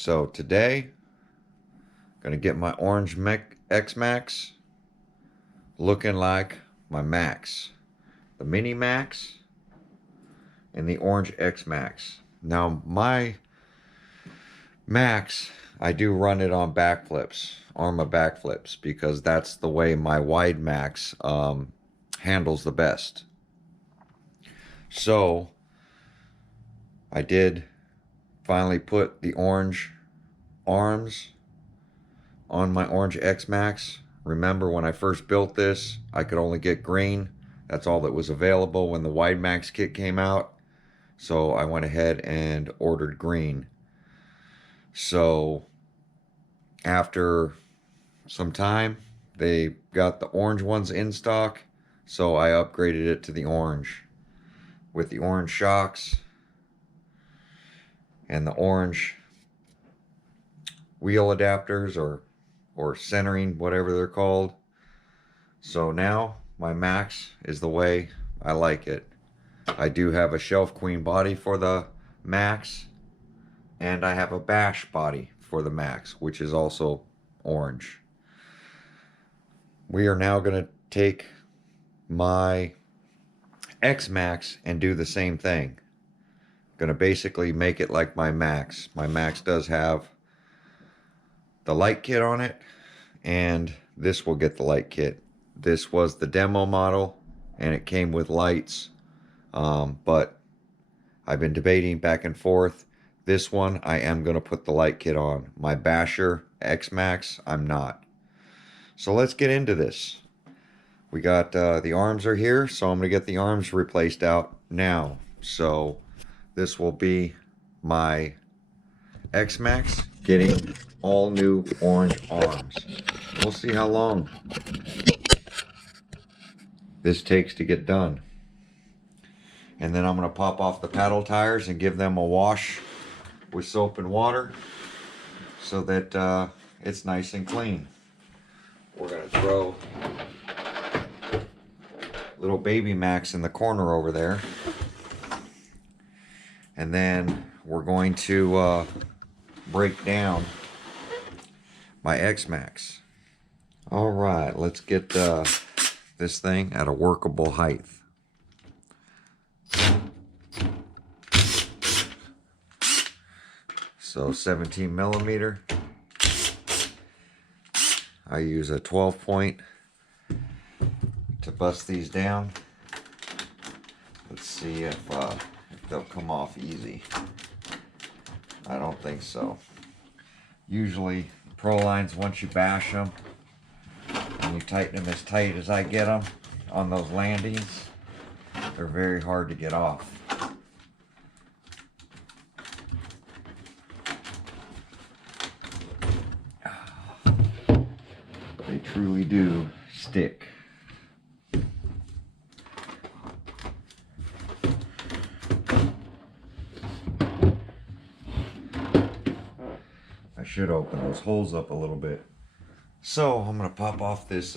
So today, gonna get my orange Xmaxx looking like my Max, the Mini Max and the orange Xmaxx. Now my Max, I do run it on backflips, Arma backflips, because that's the way my wide Max handles the best. So I did finally put the orange arms on my orange Xmaxx. Remember, when I first built this, I could only get green. That's all that was available when the wide Max kit came out. So I went ahead and ordered green. So after some time, they got the orange ones in stock. So I upgraded it to the orange with the orange shocks and the orange wheel adapters or centering, whatever they're called. So now my Max is the way I like it. I do have a shelf queen body for the Max, and I have a bash body for the Max, which is also orange. We are now going to take my Xmaxx and do the same thing. Going to basically make it like my Max. My Max does have the light kit on it, and this will get the light kit. This was the demo model, and it came with lights, but I've been debating back and forth. This one I am going to put the light kit on. My Basher Xmaxx, I'm not. So let's get into this. We got the arms are here, so I'm going to get the arms replaced out now. So this will be my Xmaxx getting all new orange arms. We'll see how long this takes to get done. And then I'm going to pop off the paddle tires and give them a wash with soap and water so that it's nice and clean. We're going to throw little baby Max in the corner over there. And then we're going to break down my Xmaxx. All right, let's get this thing at a workable height. So 17 millimeter. I use a 12 point to bust these down. Let's see if they'll come off easy. I don't think so. Usually pro lines, once you bash them and you tighten them as tight as I get them on those landings, they're very hard to get off. They truly do stick. I should open those holes up a little bit. So I'm going to pop off this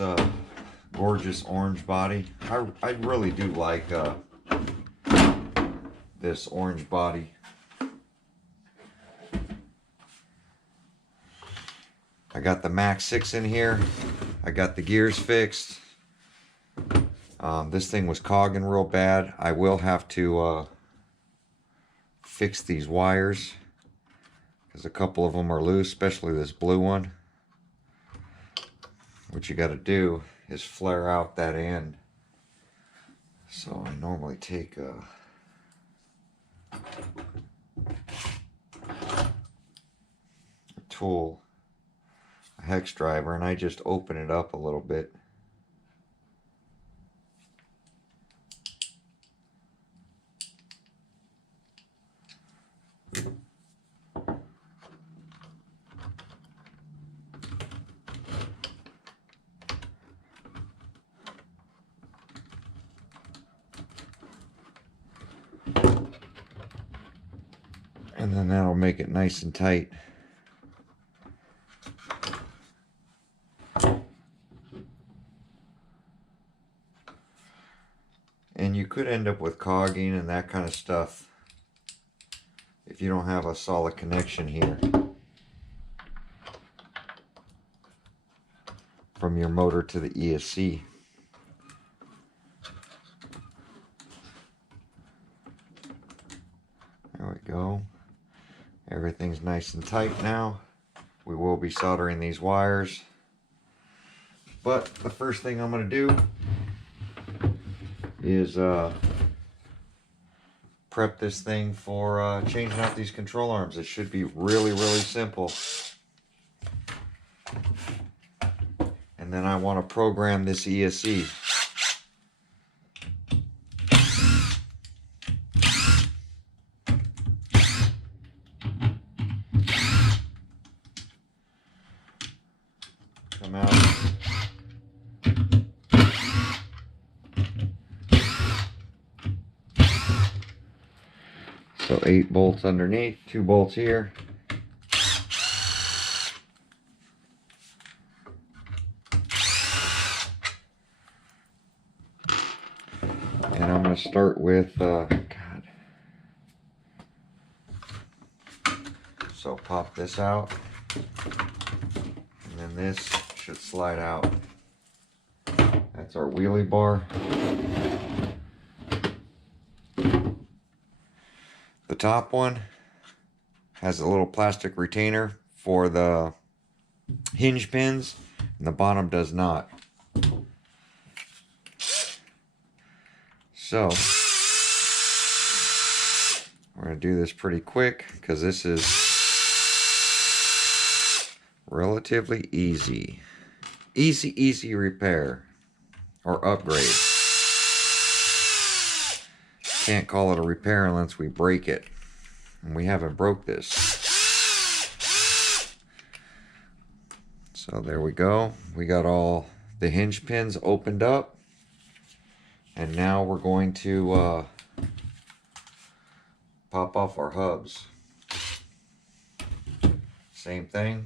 gorgeous orange body. I really do like this orange body. I got the max6 in here. I got the gears fixed. This thing was cogging real bad. I will have to fix these wires because a couple of them are loose, especially this blue one. What you got to do is flare out that end. So I normally take a tool, a hex driver, and I just open it up a little bit. And then that'll make it nice and tight. And you could end up with cogging and that kind of stuff if you don't have a solid connection here. from your motor to the ESC. There we go. Everything's nice and tight now. We will be soldering these wires. But the first thing I'm going to do is prep this thing for changing out these control arms. It should be really, really simple. And then I want to program this ESC. Come out. So 8 bolts underneath, 2 bolts here. And I'm going to start with, God. So pop this out. And then this should slide out. That's our wheelie bar. The top one has a little plastic retainer for the hinge pins, and the bottom does not. So we're going to do this pretty quick because this is relatively easy. Easy repair or upgrade. Can't call it a repair unless we break it. And we haven't broke this. So there we go. We got all the hinge pins opened up. And now we're going to pop off our hubs. Same thing.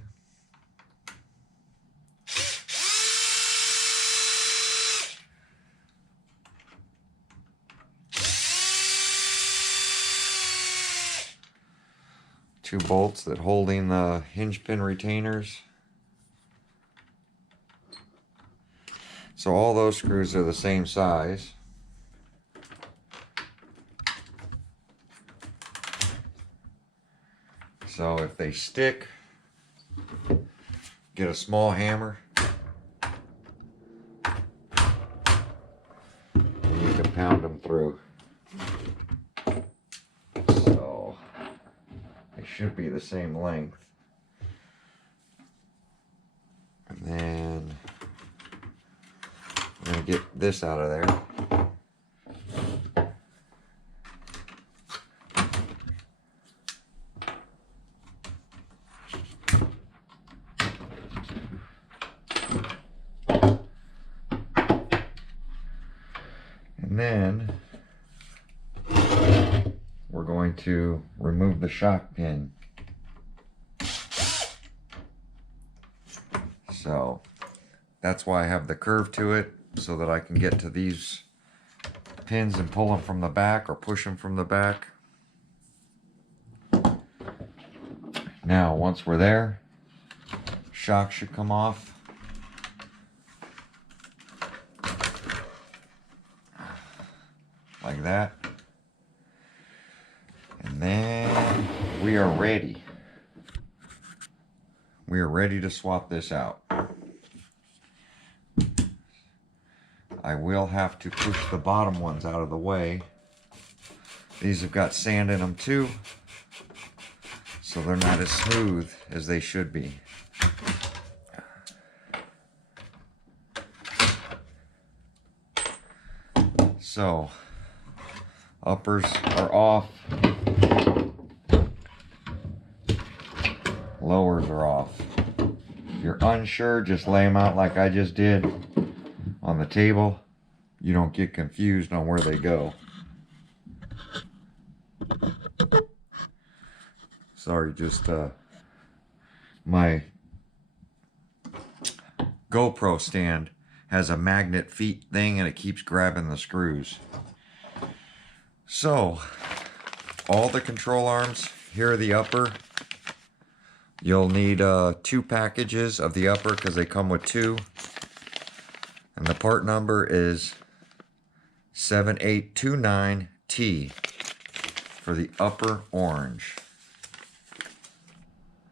Two bolts that holding the hinge pin retainers. So all those screws are the same size. So if they stick, get a small hammer. And you can pound them through. Should be the same length. And then I'm going to get this out of there. And then we're going to remove the shock pin. So that's why I have the curve to it, so that I can get to these pins and pull them from the back or push them from the back. Now once we're there, shock should come off. Like that. And then we are ready. We are ready to swap this out. I will have to push the bottom ones out of the way. These have got sand in them too, so they're not as smooth as they should be. So, uppers are off. Lowers are off. If you're unsure, just lay them out like I just did on the table. You don't get confused on where they go. Sorry, just my GoPro stand has a magnet feet thing and it keeps grabbing the screws. So, all the control arms, here are the upper. You'll need 2 packages of the upper because they come with 2. And the part number is 7829T for the upper orange.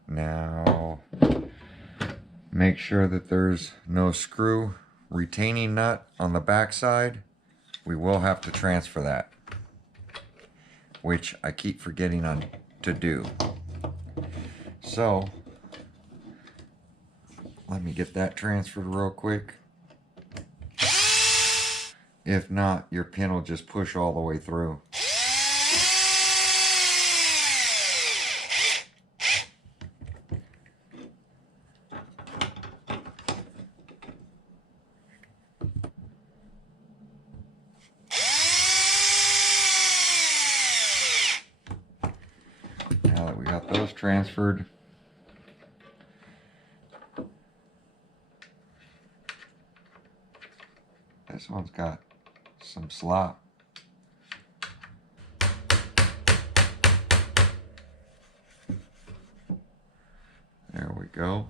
Now, make sure that there's no screw retaining nut on the back side. We will have to transfer that, which I keep forgetting to do. So, let me get that transferred real quick. If not, your pin will just push all the way through. Now that we got those transferred, this one's got some slop. There we go.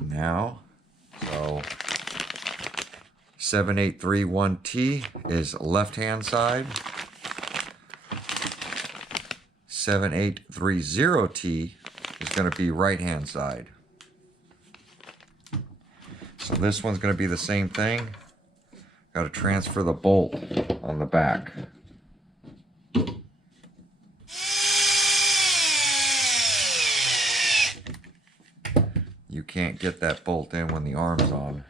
Now, so 7831T is left-hand side. 7830T is going to be right-hand side. So this one's going to be the same thing. Got to transfer the bolt on the back. You can't get that bolt in when the arm's on.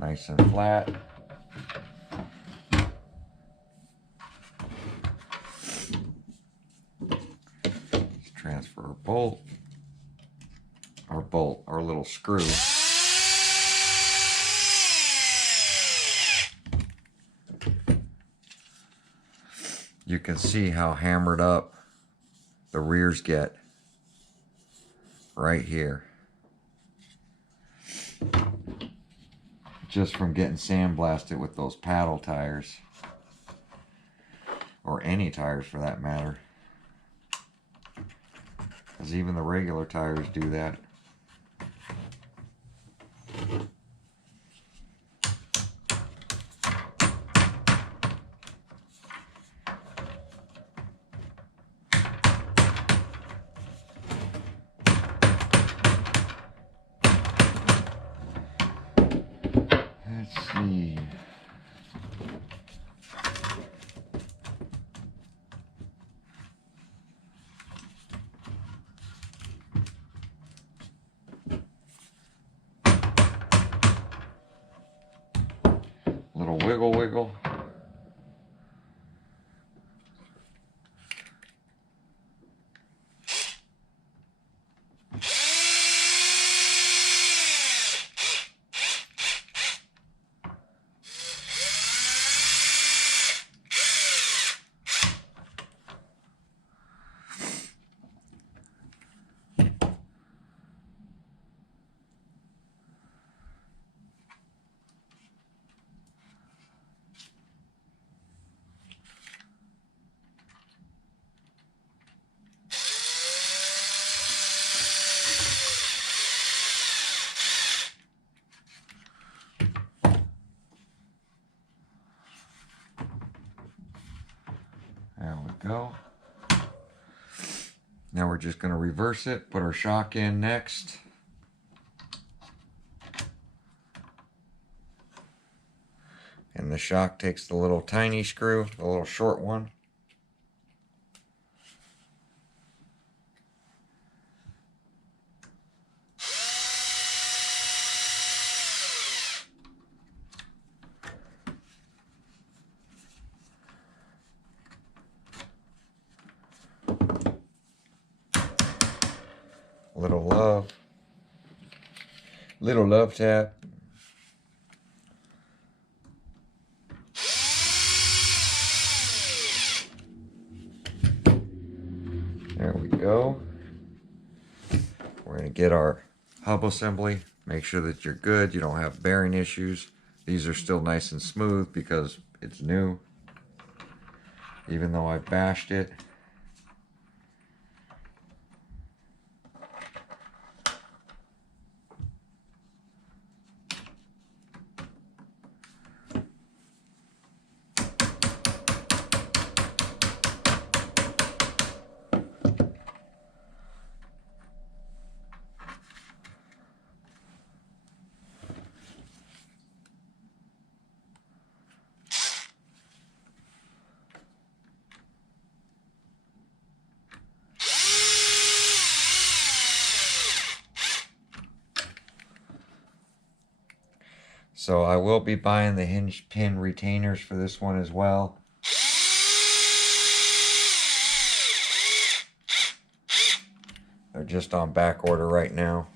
Nice and flat. Let's transfer our bolt. Our little screw. You can see how hammered up the rears get right here. Just from getting sandblasted with those paddle tires, or any tires for that matter, because even the regular tires do that. Let's see. Little wiggle wiggle. There we go. Now we're just going to reverse it, put our shock in next. And the shock takes the little tiny screw, the little short one. Little love. Little love tap. There we go. We're going to get our hub assembly. Make sure that you're good. You don't have bearing issues. These are still nice and smooth because it's new. Even though I bashed it. So I will be buying the hinge pin retainers for this one as well. They're just on back order right now.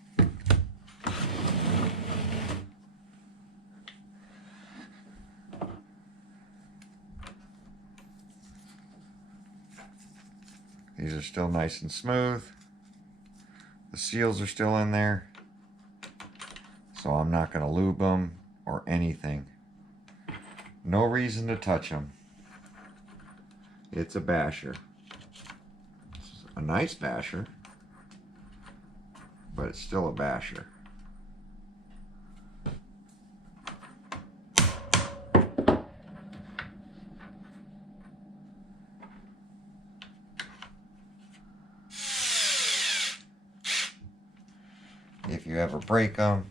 These are still nice and smooth. The seals are still in there. So I'm not going to lube them or anything. No reason to touch them. It's a basher. It's a nice basher, but it's still a basher. If you ever break them,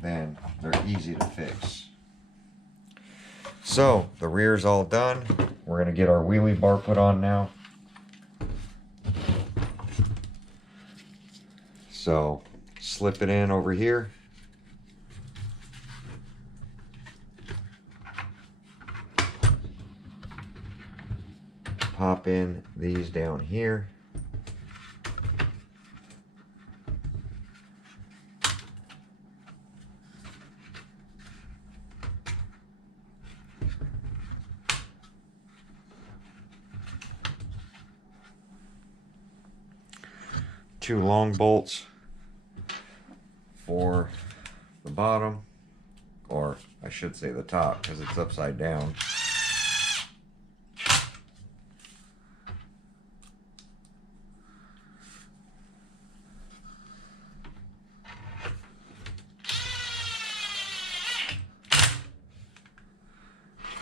then they're easy to fix. So the rear's all done. We're going to get our wheelie bar put on now. So slip it in over here. Pop in these down here. Two long bolts for the bottom, or I should say the top because it's upside down.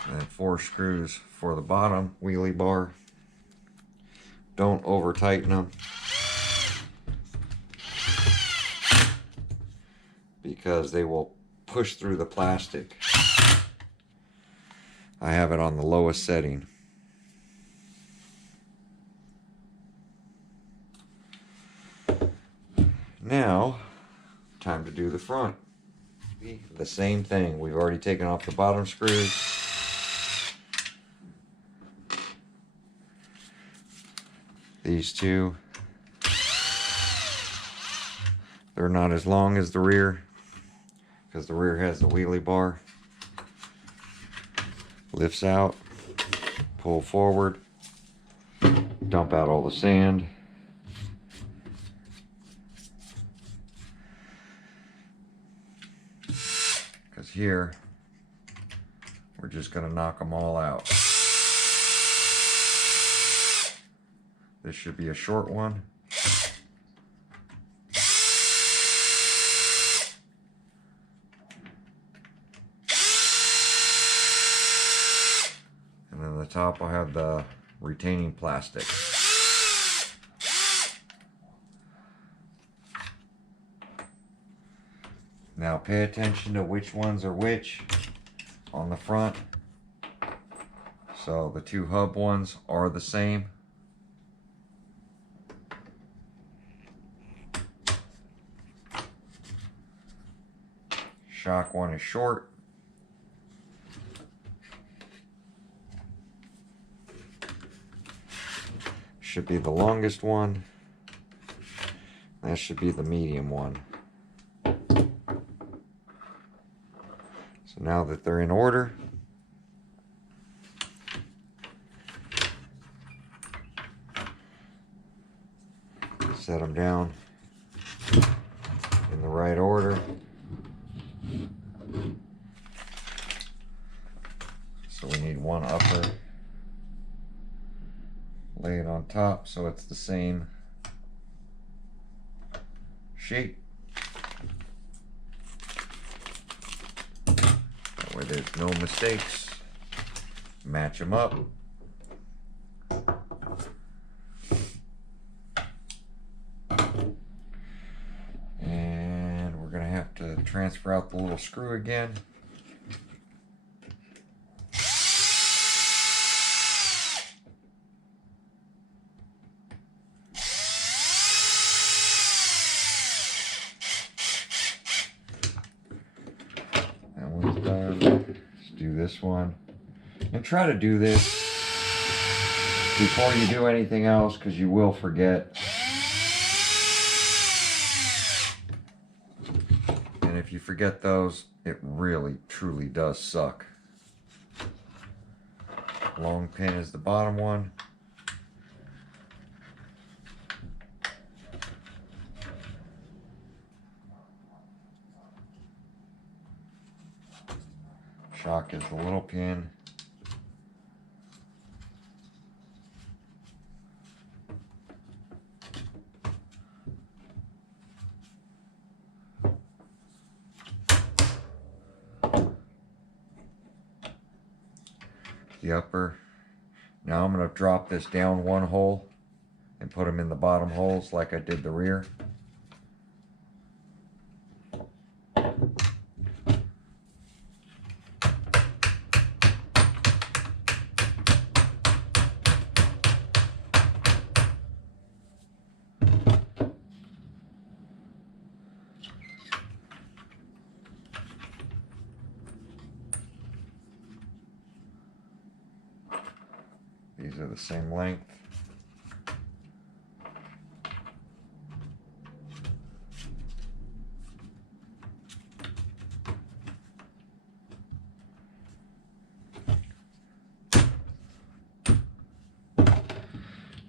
And then 4 screws for the bottom wheelie bar. Don't over tighten them, because they will push through the plastic. I have it on the lowest setting. Now, time to do the front. The same thing. We've already taken off the bottom screws. These two. They're not as long as the rear, because the rear has the wheelie bar. Lifts out, pull forward, dump out all the sand. Because here, we're just going to knock them all out. This should be a short one. And then the top will have the retaining plastic. Now pay attention to which ones are which on the front. So the 2 hub ones are the same. Shock one is short. Should be the longest one. That should be the medium one. So now that they're in order, set them down in the right order. So we need one upper. Lay it on top so it's the same shape. That way there's no mistakes. Match them up. And we're going to have to transfer out the little screw again. This one, and try to do this before you do anything else, because you will forget. And if you forget those, it really truly does suck. Long pin is the bottom one. Shock is the little pin. The upper. Now I'm going to drop this down one hole and put them in the bottom holes like I did the rear. These are the same length.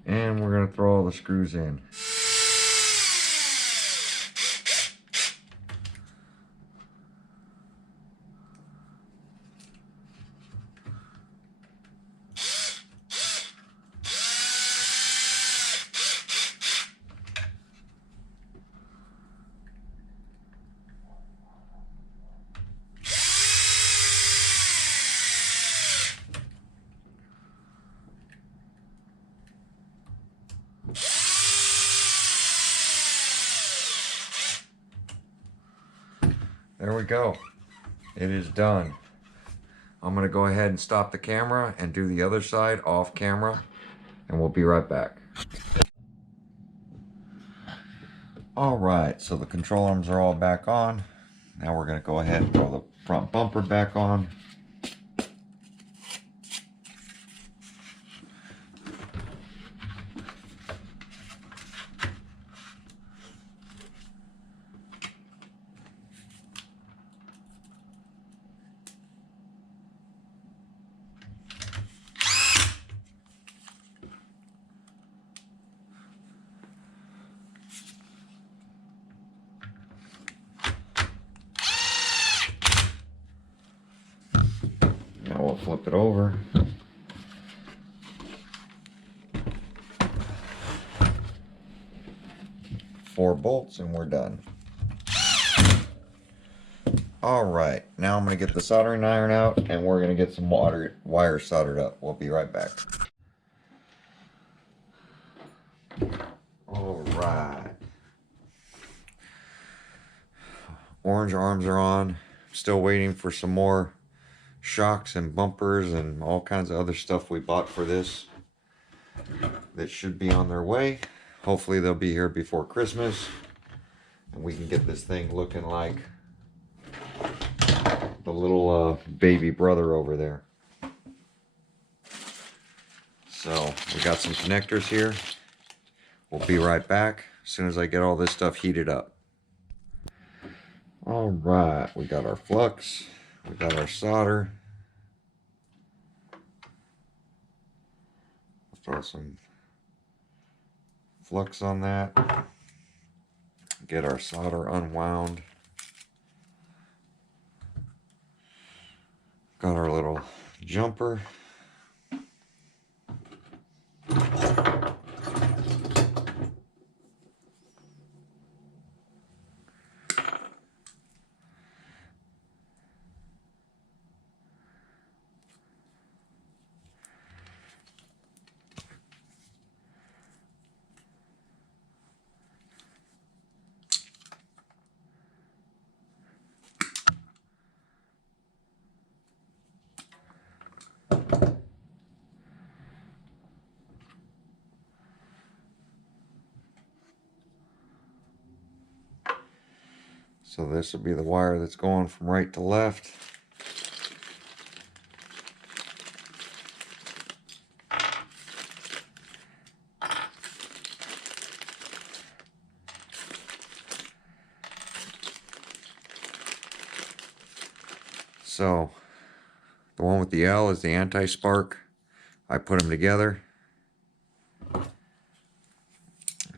And we're going to throw all the screws in. There we go. It is done. I'm going to go ahead and stop the camera and do the other side off camera, and we'll be right back. All right, so the control arms are all back on. Now we're going to go ahead and throw the front bumper back on. Now we'll flip it over. Four bolts and we're done. All right, now I'm going to get the soldering iron out and we're going to get some wire soldered up. We'll be right back. All right. Orange arms are on. Still waiting for some more shocks and bumpers and all kinds of other stuff we bought for this that should be on their way. Hopefully they'll be here before Christmas and we can get this thing looking like the little baby brother over there. So we got some connectors here. we'll be right back as soon as I get all this stuff heated up. All right, we got our flux, we got our solder. Throw some flux on that. Get our solder unwound. Got our little jumper. So this will be the wire that's going from right to left. So the one with the L is the anti-spark. I put them together.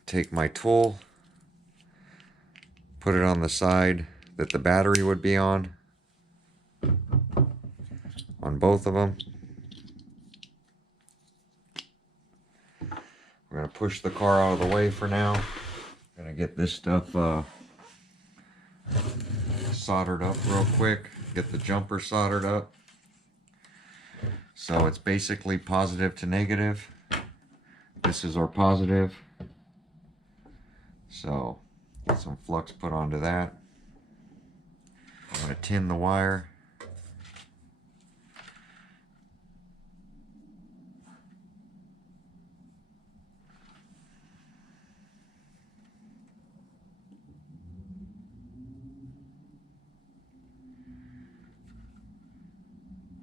Take my tool, put it on the side that the battery would be on both of them. We're going to push the car out of the way for now. I'm going to get this stuff soldered up real quick, get the jumper soldered up. So it's basically positive to negative. This is our positive. So get some flux put onto that. I'm going to tin the wire.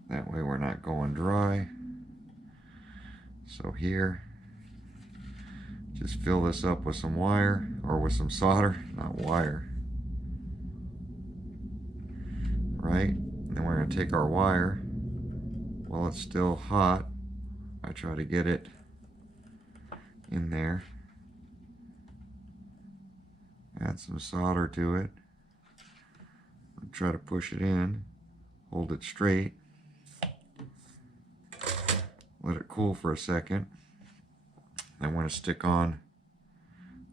That way we're not going dry. So here, just fill this up with some wire, or with some solder, not wire. Right? And then we're going to take our wire, while it's still hot, I try to get it in there. Add some solder to it. Try to push it in, hold it straight. Let it cool for a second. I want to stick on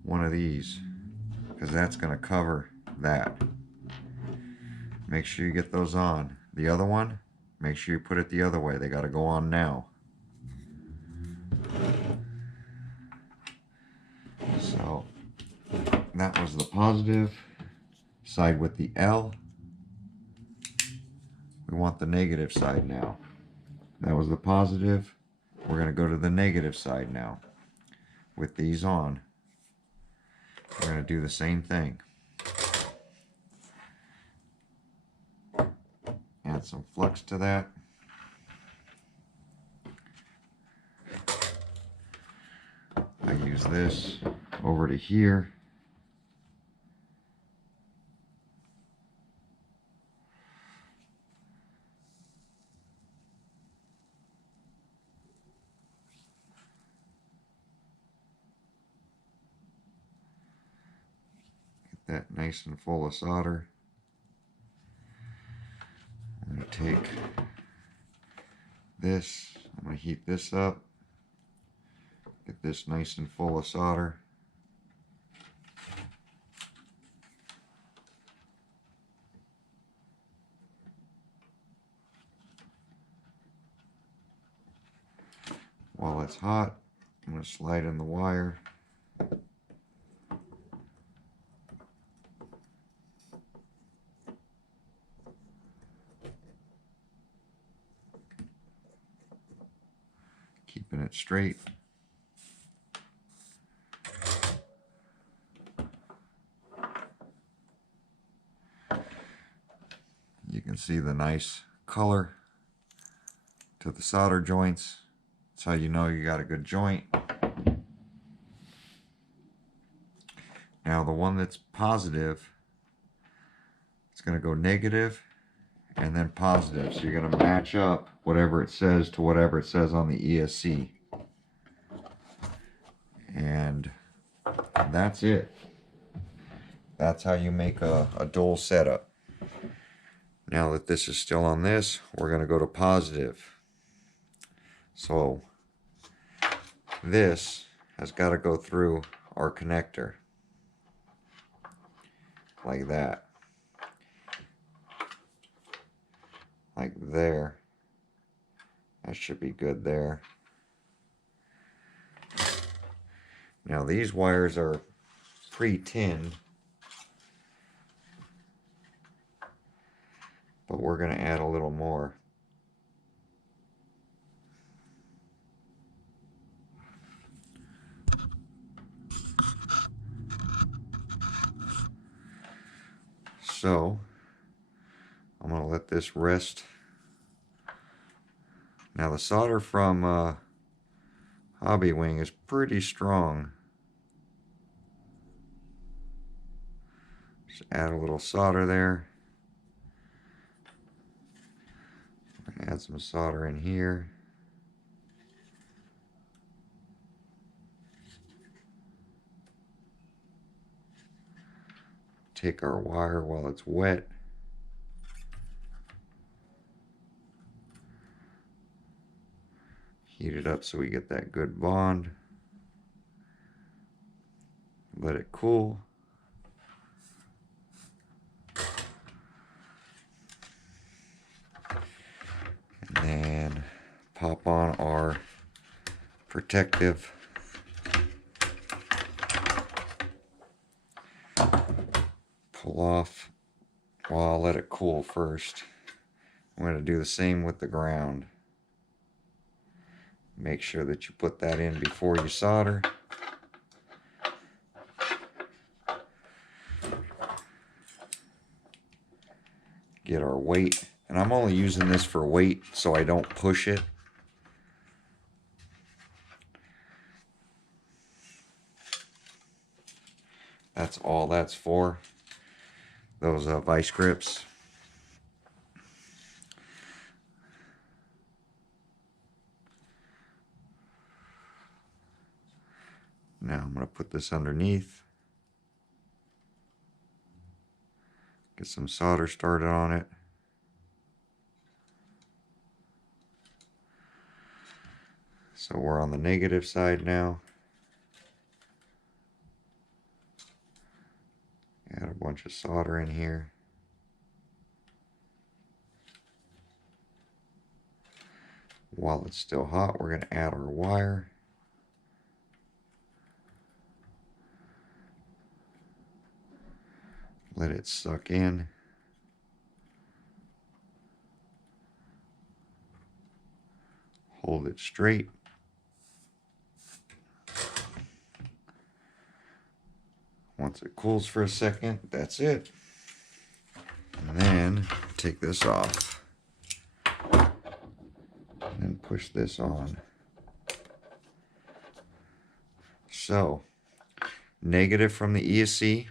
one of these because that's going to cover that. Make sure you get those on. The other one, make sure you put it the other way. They got to go on now. So that was the positive side with the L. We want the negative side now. That was the positive. We're going to go to the negative side now. With these on, we're going to do the same thing. Add some flux to that. I use this over to here. That nice and full of solder. I'm going to take this, I'm going to heat this up, get this nice and full of solder. While it's hot, I'm going to slide in the wire. Keeping it straight. You can see the nice color to the solder joints. That's how you know you got a good joint. Now the one that's positive, it's going to go negative and then positive. So you're going to match up whatever it says to whatever it says on the ESC. And that's it. That's how you make a dual setup. Now that this is still on this, we're going to go to positive. So this has got to go through our connector like that, like there. That should be good there. Now these wires are pre-tinned, but we're going to add a little more. So I'm going to let this rest. Now the solder from Hobby Wing is pretty strong. Just add a little solder there. Add some solder in here. Take our wire while it's wet. Heat it up so we get that good bond. Let it cool. And then pop on our protective pull off. Well, I'll let it cool first. I'm going to do the same with the ground. Make sure that you put that in before you solder. Get our weight. And I'm only using this for weight so I don't push it. That's all that's for. Those vice grips. Now I'm going to put this underneath. Get some solder started on it. So we're on the negative side now. Add a bunch of solder in here. While it's still hot, we're going to add our wire. Let it suck in. Hold it straight. Once it cools for a second, that's it. And then take this off. And push this on. So, negative from the ESC.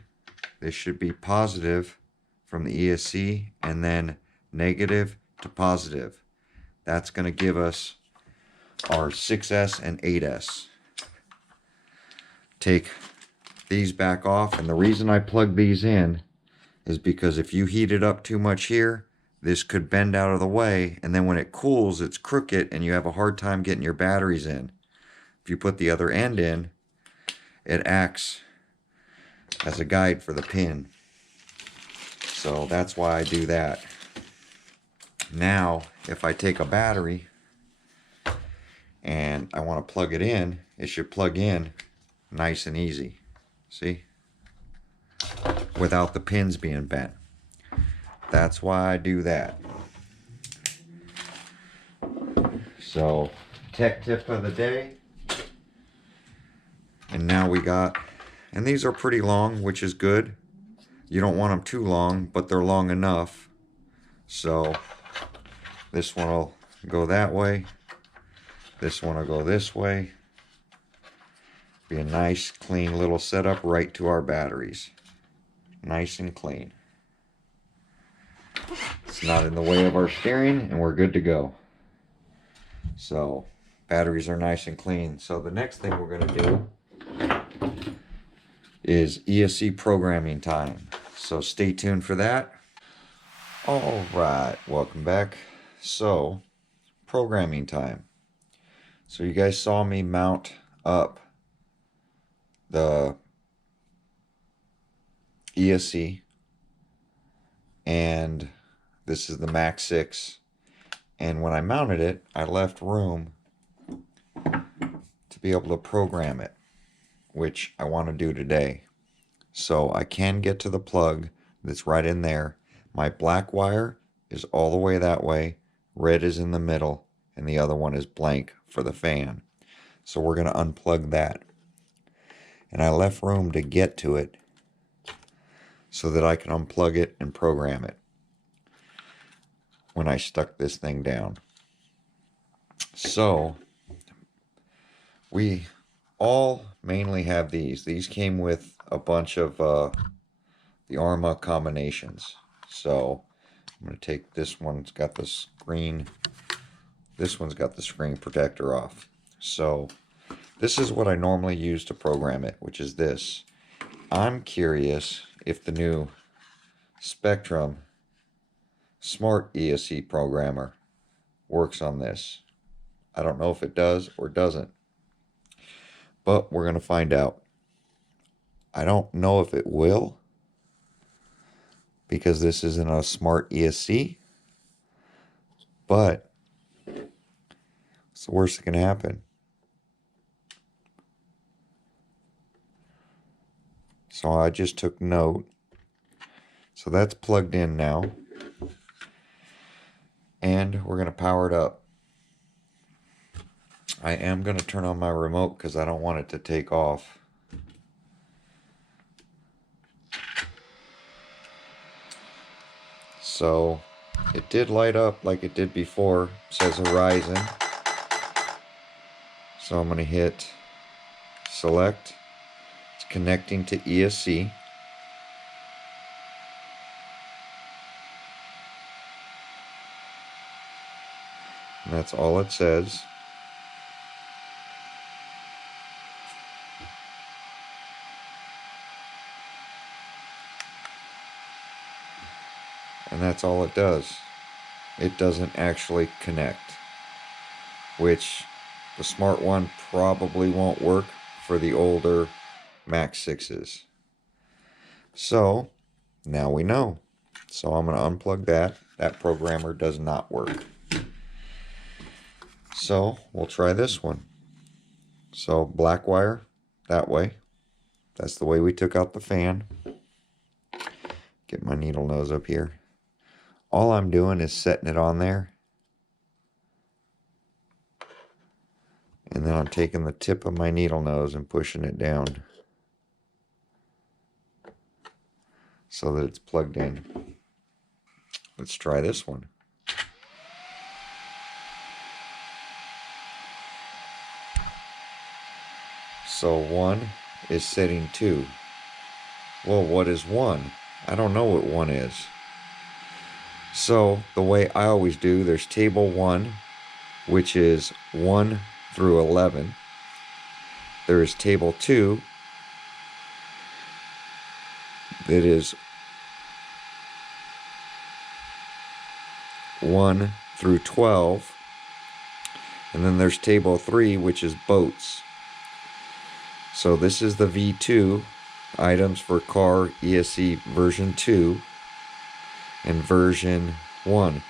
This should be positive from the ESC, and then negative to positive. That's going to give us our 6S and 8S. Take these back off, and the reason I plug these in is because if you heat it up too much here, this could bend out of the way, and then when it cools, it's crooked, and you have a hard time getting your batteries in. If you put the other end in, it acts as a guide for the pin. So that's why I do that. Now, if I take a battery and I want to plug it in, it should plug in nice and easy. See? Without the pins being bent. That's why I do that. So, tech tip of the day. And now we got, and these are pretty long, which is good. You don't want them too long, but they're long enough. So, this one will go that way. This one will go this way. Be a nice, clean little setup right to our batteries. Nice and clean. It's not in the way of our steering, and we're good to go. So, batteries are nice and clean. So the next thing we're going to do is ESC programming time. So stay tuned for that. All right, welcome back. So, programming time. So you guys saw me mount up the ESC, and this is the max6. And when I mounted it, I left room to be able to program it, which I want to do today. So I can get to the plug that's right in there. My black wire is all the way that way, red is in the middle, and the other one is blank for the fan. So we're going to unplug that. And I left room to get to it so that I can unplug it and program it when I stuck this thing down. So we all mainly have these. These came with a bunch of the ARMA combinations. So I'm going to take this one. It's got the screen. This one's got the screen protector off. So this is what I normally use to program it, which is this. I'm curious if the new Spectrum Smart ESC programmer works on this. I don't know if it does or doesn't, but we're going to find out. I don't know if it will, because this isn't a smart ESC, but it's the worst that can happen. So I just took note. So that's plugged in now. And we're going to power it up. I am going to turn on my remote because I don't want it to take off. So it did light up like it did before. It says Horizon. So I'm going to hit select. It's connecting to ESC. And that's all it says. And that's all it does. It doesn't actually connect, which the smart one probably won't work for the older max6s. So now we know. So I'm going to unplug that. That programmer does not work. So we'll try this one. So black wire that way. That's the way we took out the fan. Get my needle nose up here. All I'm doing is setting it on there. And then I'm taking the tip of my needle nose and pushing it down so that it's plugged in. Let's try this one. So 1 is setting 2. Well, what is 1? I don't know what 1 is. So the way I always do, there's table 1, which is 1 through 11. There is table 2, that is 1 through 12. And then there's table 3, which is boats. So this is the V2 items for car ESC version 2 and version 1.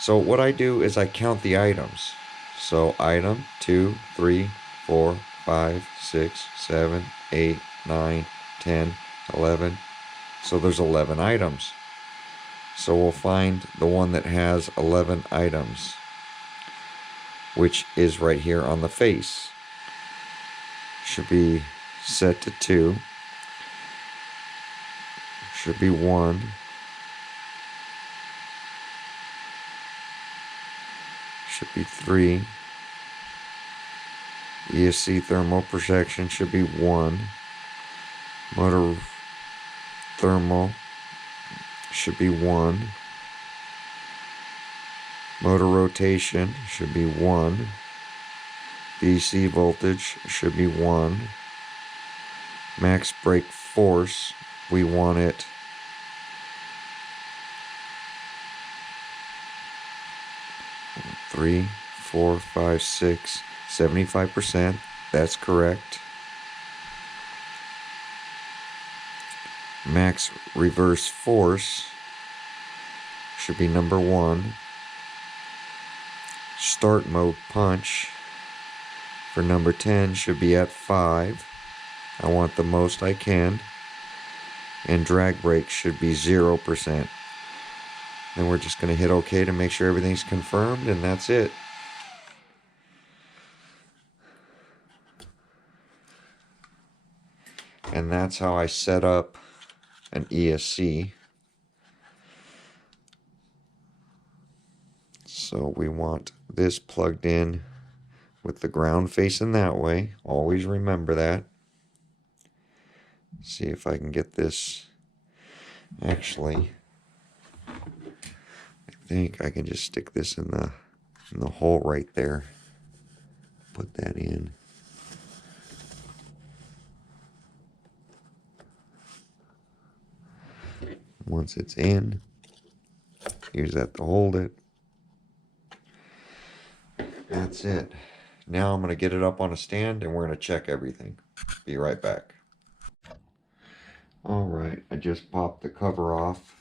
So what I do is I count the items. So item 2, 3, 4, 5, 6, 7, 8, 9, 10, 11. So there's 11 items. So we'll find the one that has 11 items, which is right here on the face. Should be set to 2. Should be 1. Should be 3. ESC thermal protection should be 1. Motor thermal should be 1. Motor rotation should be 1. DC voltage should be 1. Max brake force, we want it 3, 4, 5, 6, 75%. That's correct. Max reverse force should be number 1. Start mode punch for number 10 should be at 5. I want the most I can. And drag brake should be 0%. Then we're just going to hit OK to make sure everything's confirmed, and that's it. And that's how I set up an ESC. So we want this plugged in with the ground facing that way. Always remember that. See if I can get this. Actually, I think I can just stick this in the hole right there. Put that in. Once it's in, use that to hold it. That's it. Now I'm going to get it up on a stand and we're going to check everything. Be right back. Alright, I just popped the cover off.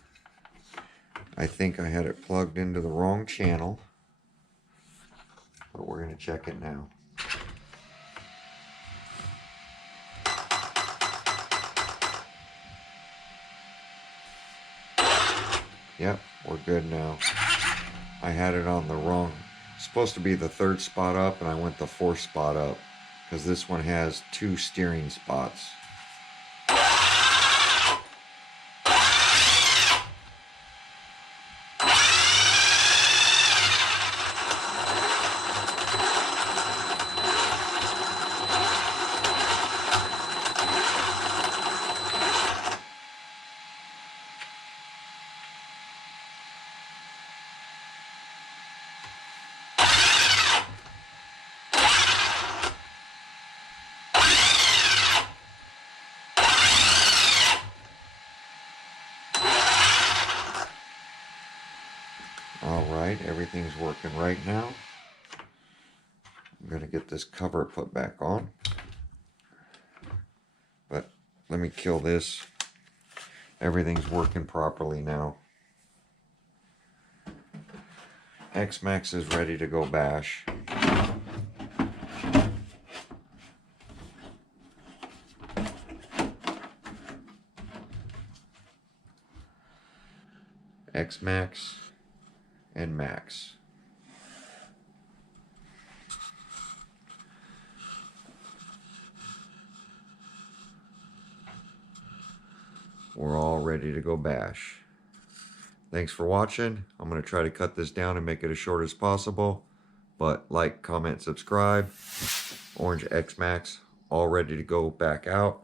I think I had it plugged into the wrong channel, but we're going to check it now. Yep, we're good now. I had it on the wrong, supposed to be the 3rd spot up, and I went the 4th spot up because this one has 2 steering spots. Alright, everything's working right now. I'm going to get this cover put back on. But let me kill this. Everything's working properly now. Xmaxx is ready to go bash. Xmaxx and Max. We're all ready to go bash. Thanks for watching. I'm going to try to cut this down and make it as short as possible. But like, comment, subscribe. Orange Xmaxx, all ready to go back out.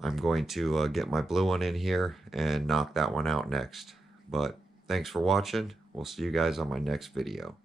I'm going to get my blue one in here and knock that one out next. But thanks for watching. We'll see you guys on my next video.